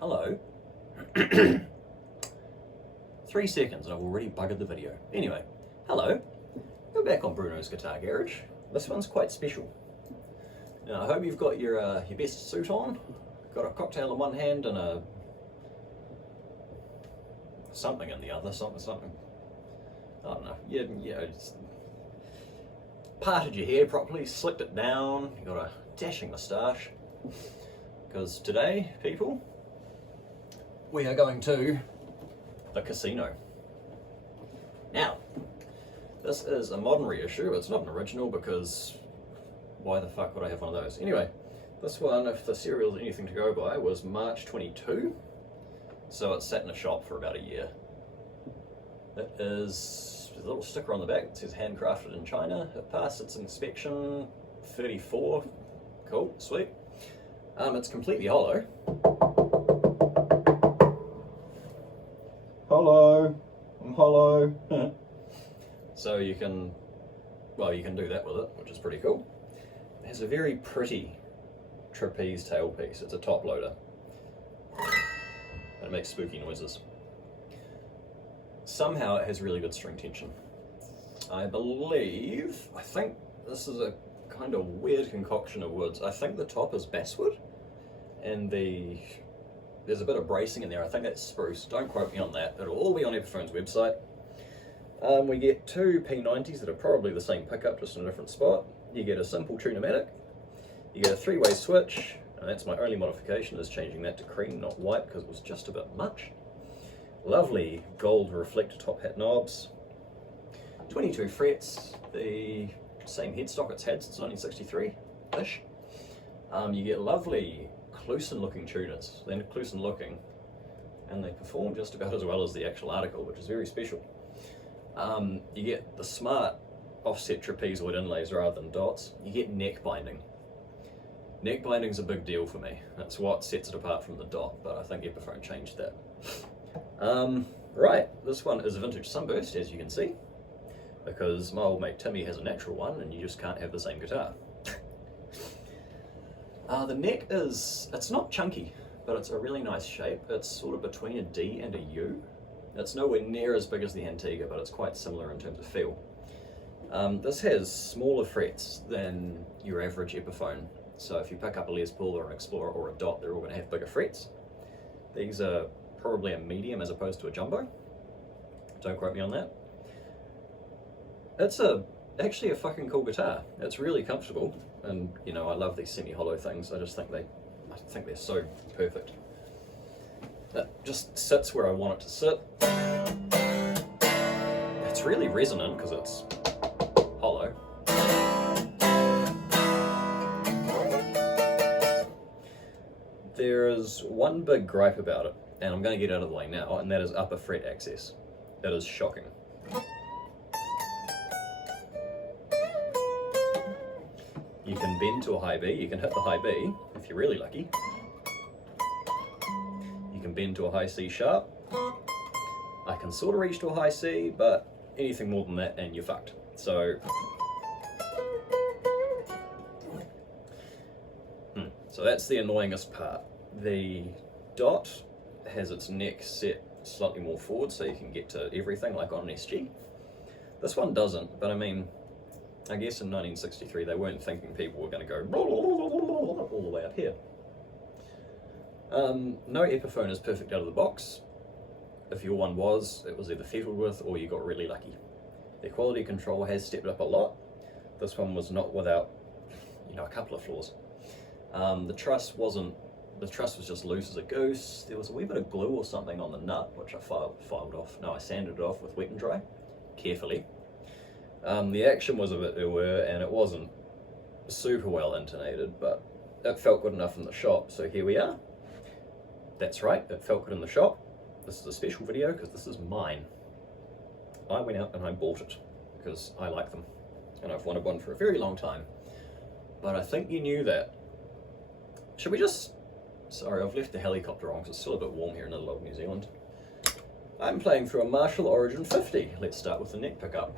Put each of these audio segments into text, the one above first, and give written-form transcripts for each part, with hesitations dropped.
Hello. 3 seconds and I've already buggered the video. Anyway, hello. We're back on Bruno's Guitar Garage. This one's quite special. Now I hope you've got your best suit on. Got a cocktail in one hand and a something in the other, something. I don't know. Just parted your hair properly, slicked it down, you got a dashing moustache. Because today, people, we are going to the casino. Now, this is a modern reissue. It's not an original because why the fuck would I have one of those? Anyway, this one, if the serial is anything to go by, was March 22. So it's sat in a shop for about a year. It is, there's a little sticker on the back that says handcrafted in China. It passed its inspection, 34. Cool, sweet. It's completely hollow. Hello, I'm hollow. So you can do that with it, which is pretty cool. It has a very pretty trapeze tailpiece. It's a top loader. And it makes spooky noises. Somehow it has really good string tension. I think this is a kind of weird concoction of woods. I think the top is basswood, and there's a bit of bracing in there. I think that's spruce. Don't quote me on that. It'll all be on Epiphone's website. We get 2 P90s that are probably the same pickup, just in a different spot. You get a simple tune-o-matic. You get a 3-way switch, and that's my only modification, is changing that to cream, not white, because it was just a bit much. Lovely gold reflector top hat knobs. 22 frets, the same headstock it's had since 1963-ish. You get lovely Clusen-looking tuners. They're Clusen-looking, and they perform just about as well as the actual article, which is very special. You get the smart offset trapezoid inlays rather than dots. You get neck binding. Neck binding's a big deal for me. That's what sets it apart from the dot, but I think Epiphone changed that. Right, this one is a vintage sunburst, as you can see, because my old mate Timmy has a natural one and you just can't have the same guitar. The neck it's not chunky, but it's a really nice shape. It's sort of between a D and a U. It's nowhere near as big as the Antigua, but it's quite similar in terms of feel. This has smaller frets than your average Epiphone. So if you pick up a Les Paul or an Explorer or a Dot, they're all going to have bigger frets. These are probably a medium as opposed to a jumbo. Don't quote me on that. It's actually a fucking cool guitar. It's really comfortable, and you know, I love these semi-hollow things. I think they're so perfect. It just sits where I want it to sit. It's really resonant because it's hollow. There is one big gripe about it, and I'm going to get out of the way now, and that is upper fret access. It is shocking. You can bend to a high B, you can hit the high B if you're really lucky. You can bend to a high C sharp. I can sort of reach to a high C, but anything more than that and you're fucked. So that's the annoyingest part. The Dot has its neck set slightly more forward so you can get to everything like on an SG. This one doesn't, but I mean, I guess in 1963 they weren't thinking people were going to go all the way up here. No Epiphone is perfect out of the box. If your one was, it was either fiddled with or you got really lucky. The quality control has stepped up a lot. This one was not without, a couple of flaws. The truss was just loose as a goose. There was a wee bit of glue or something on the nut, which I filed off. No, I sanded it off with wet and dry, carefully. The action was a bit and it wasn't super well intonated, but it felt good enough in the shop, so here we are. That's right, it felt good in the shop. This is a special video because this is mine. I went out and I bought it because I like them, and I've wanted one for a very long time. But I think you knew that. Should we just... Sorry, I've left the helicopter on because it's still a bit warm here in little old New Zealand. I'm playing through a Marshall Origin 50. Let's start with the neck pickup.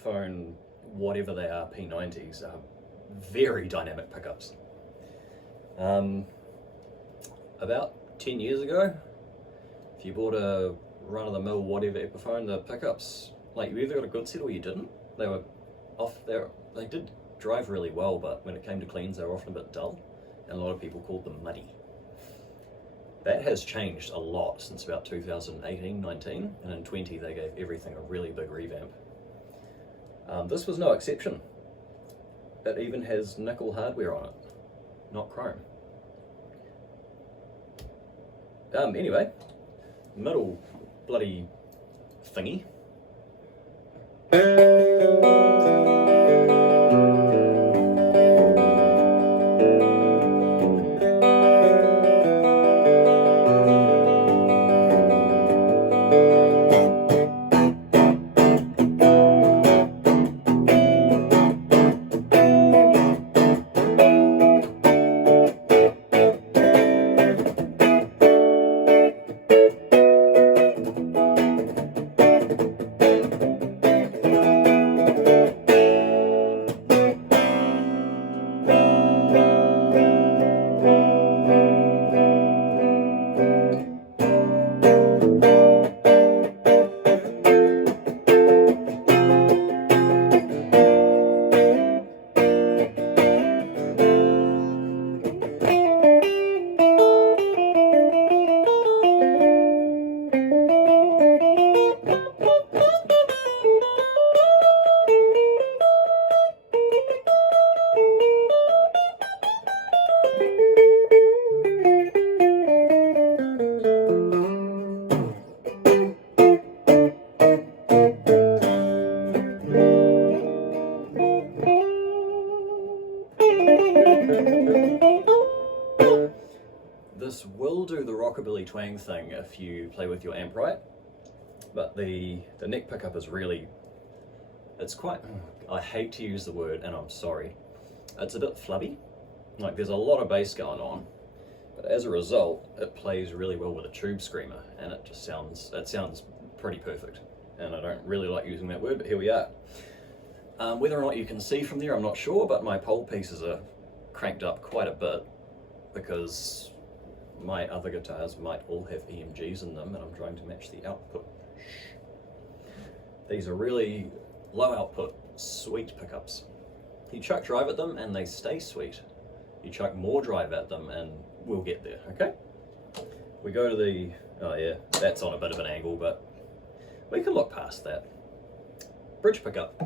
Epiphone, whatever they are, P90s, are very dynamic pickups. About 10 years ago, if you bought a run-of-the-mill whatever Epiphone, the pickups, like, you either got a good set or you didn't. They were off there. They did drive really well, but when it came to cleans, they were often a bit dull, and a lot of people called them muddy. That has changed a lot since about 2018, 19, and in 20 they gave everything a really big revamp. This was no exception. It even has nickel hardware on it, not chrome. Anyway, middle bloody thingy. This will do the rockabilly twang thing if you play with your amp right, but the neck pickup is really, it's quite, I hate to use the word and I'm sorry, it's a bit flubby. Like, there's a lot of bass going on, but as a result it plays really well with a tube screamer, and it just sounds, pretty perfect. And I don't really like using that word, but here we are. Whether or not you can see from there, I'm not sure, but my pole pieces are cranked up quite a bit because my other guitars might all have EMGs in them, and I'm trying to match the output. These are really low output, sweet pickups. You chuck drive at them and they stay sweet. You chuck more drive at them and we'll get there, okay? We go to the, oh yeah, that's on a bit of an angle, but we can look past that. Bridge pickup.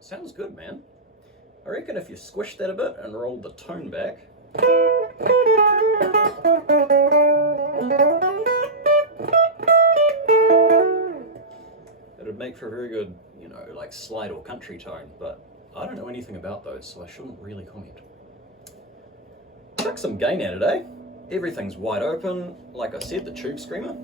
Sounds good, man. I reckon if you squish that a bit and roll the tone back, it'd make for a very good, you know, like slide or country tone, but I don't know anything about those, so I shouldn't really comment. Chuck some gain at it, eh? Everything's wide open. Like I said, the tube screamer.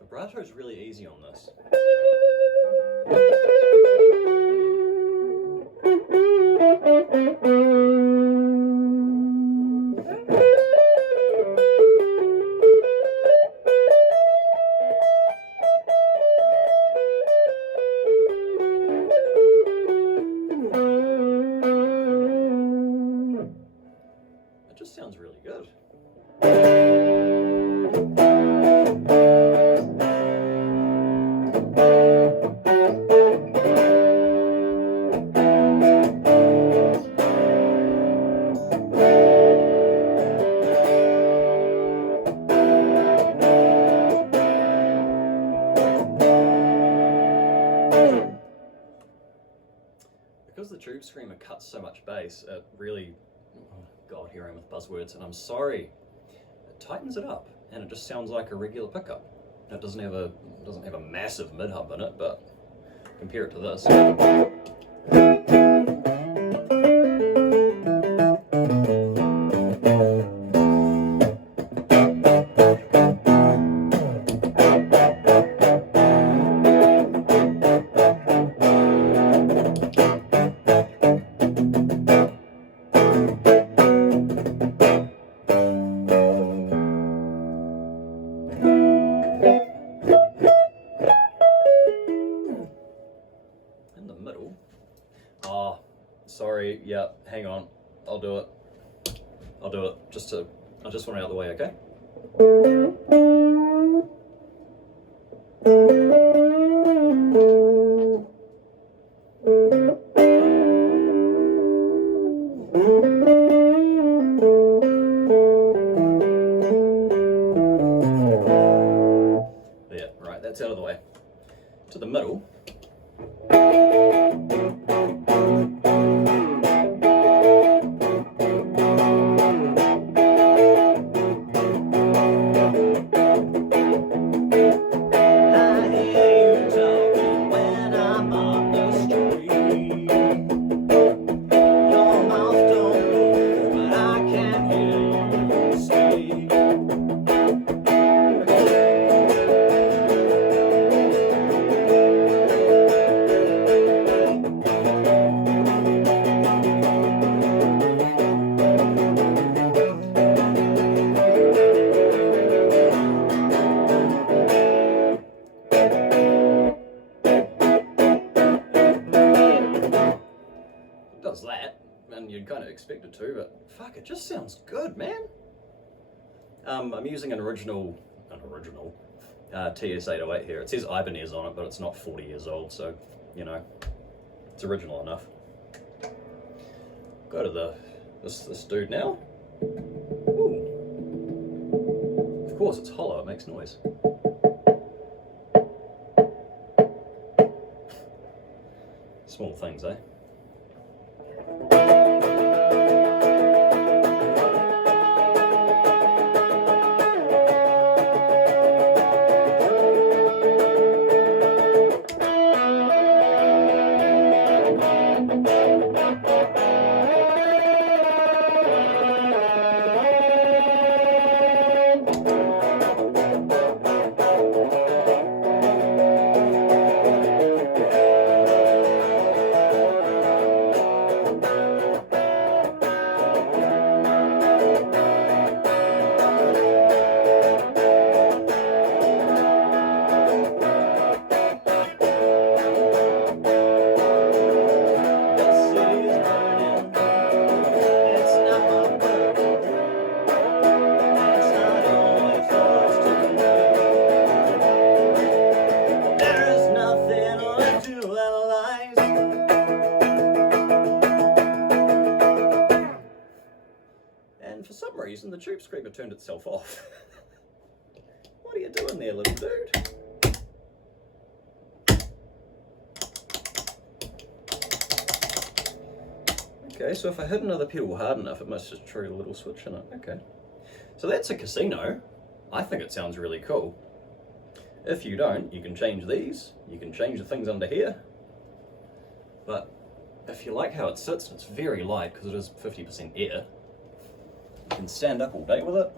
Vibrato is really easy on this. It just sounds really good. so much bass, it really, oh God, here I am with buzzwords, and I'm sorry, it tightens it up, and it just sounds like a regular pickup. It doesn't have a massive mid hub in it, but compare it to this. In the middle. Oh, sorry, yeah, hang on. I'll do it. I just want it out of the way, okay? Yeah, right, that's out of the way. To the middle. Does that, and you'd kind of expect it to, but fuck, it just sounds good, man. I'm using an original TS808 here. It says Ibanez on it, but it's not 40 years old, so, you know, it's original enough. Go to this dude now. Ooh. Of course, it's hollow, it makes noise. Small things, eh? And for some reason, the tube screamer turned itself off. What are you doing there, little dude? Okay, so if I hit another pedal hard enough, it must just trigger a little switch in it. Okay. So that's a casino. I think it sounds really cool. If you don't, you can change these. You can change the things under here. But if you like how it sits, it's very light because it is 50% air. You can stand up all day with it.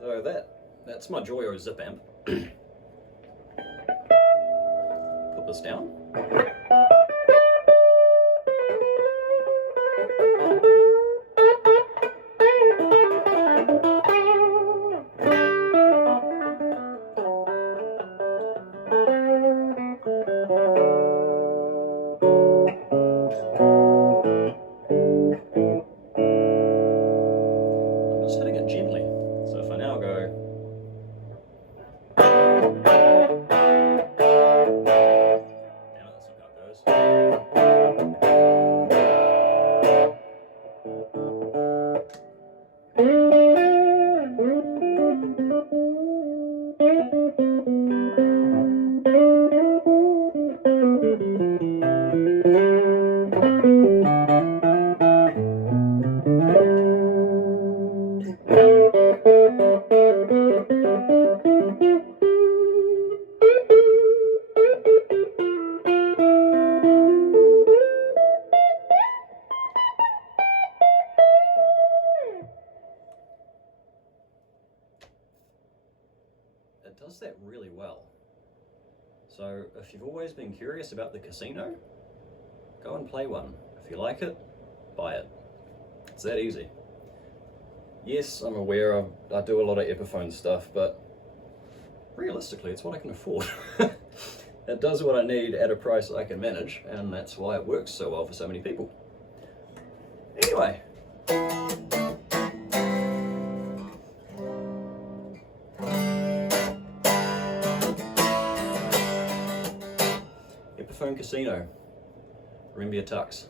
So that's my Joyo zip amp. Put this down. It does that really well. So if you've always been curious about the casino, go and play one. If you like it, buy it. It's that easy. Yes, I'm aware I do a lot of Epiphone stuff, but realistically, it's what I can afford. It does what I need at a price I can manage, and that's why it works so well for so many people. Anyway. Epiphone Casino. Remember your tux.